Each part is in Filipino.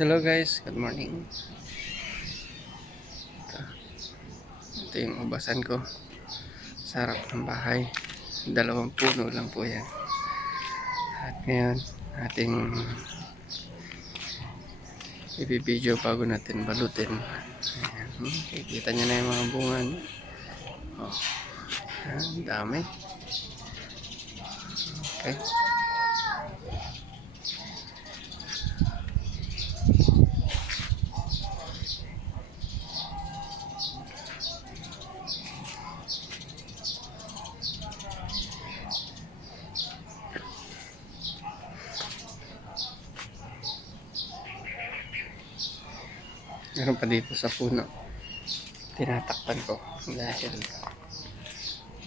Hello guys, good morning. Ito yung ubasan ko sa harap ng bahay. 2 puno lang po yan. At ngayon, ating ibibideo bago natin balutin. Ayan, kikita nyo na yung mga bunga niya. Oh, ayan, dami. Okay. Meron pa dito sa puno. Tinatakpan ko dahil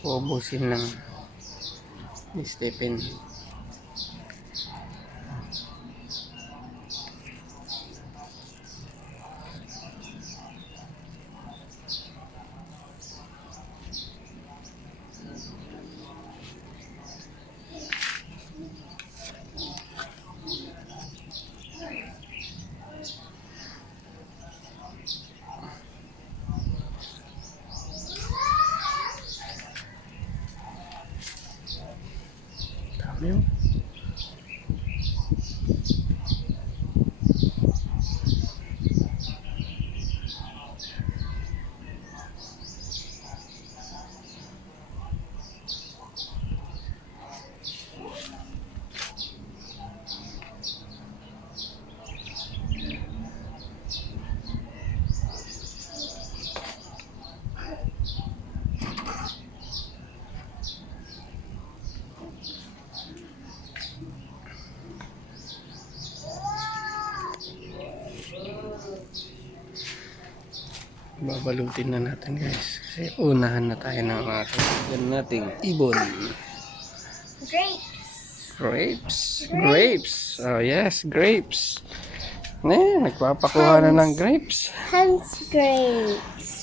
uubusin lang ni Stephen. Dami yun. Babalutin na natin guys kasi unahan na tayo ng mga kaibigan nating ibon. Grapes. Oh yes, grapes. Nagpapakuha na ng grapes. Hans grapes.